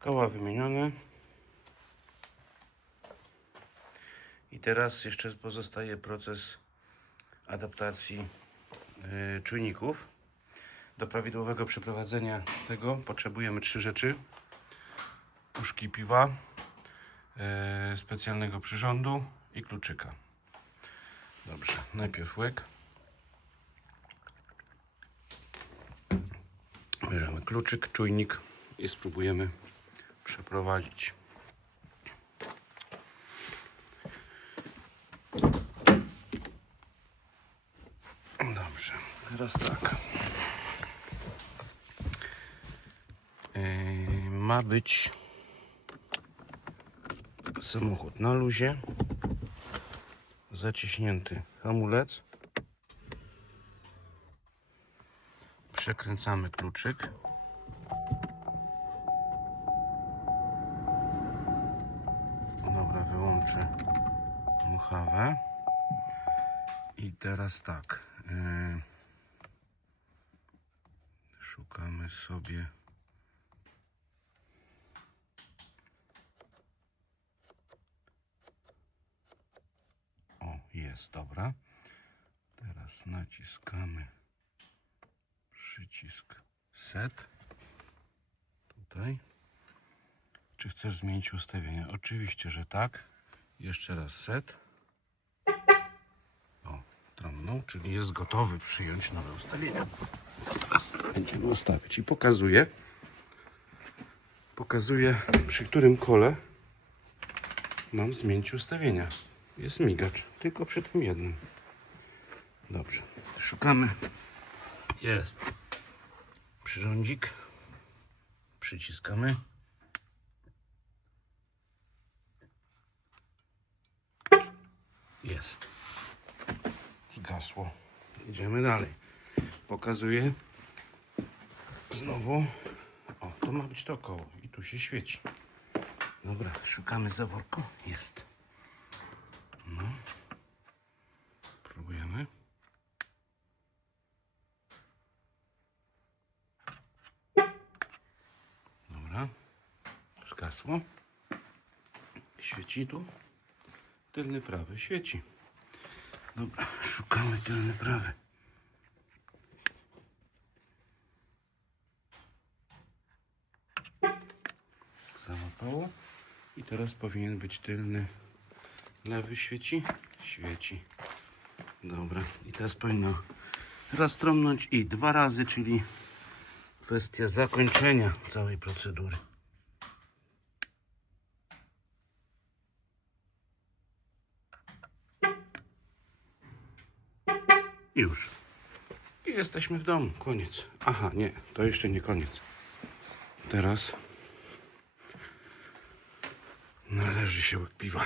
Koła wymienione. I teraz jeszcze pozostaje proces adaptacji y, czujników. Do prawidłowego przeprowadzenia tego potrzebujemy trzy rzeczy. Puszki piwa, y, specjalnego przyrządu i kluczyka. Dobrze, najpierw łyk. Bierzemy kluczyk, czujnik i spróbujemy przeprowadzić. Dobrze, teraz tak. Yy, ma być samochód na luzie, zaciśnięty hamulec. Przekręcamy kluczyk. Dobra, wyłączę muchawę. I teraz tak. Yy, szukamy sobie. O, jest, dobra. Teraz naciskamy przycisk set. Tutaj. Czy chcesz zmienić ustawienia? Oczywiście, że tak. Jeszcze raz set. O, trąbnął, czyli jest gotowy przyjąć nowe ustawienia. Teraz będziemy ustawić i pokazuję. Pokazuję przy którym kole mam zmienić ustawienia. Jest migacz, tylko przy tym jednym. Dobrze, szukamy. Jest przyrządzik. Przyciskamy. Jest. Zgasło. Idziemy dalej. Pokazuję. Znowu. O, to ma być to koło. I tu się świeci. Dobra, szukamy zaworku. Jest. No. Próbujemy. Dobra. Zgasło. Świeci tu. Tylny prawy świeci. Dobra, szukamy tylny prawy. Załapało. I teraz powinien być tylny lewy świeci. Świeci. Dobra. I teraz powinno raz i dwa razy, czyli kwestia zakończenia całej procedury. Już. I jesteśmy w domu. Koniec. Aha, nie, to jeszcze nie koniec. Teraz należy się łyk piwa.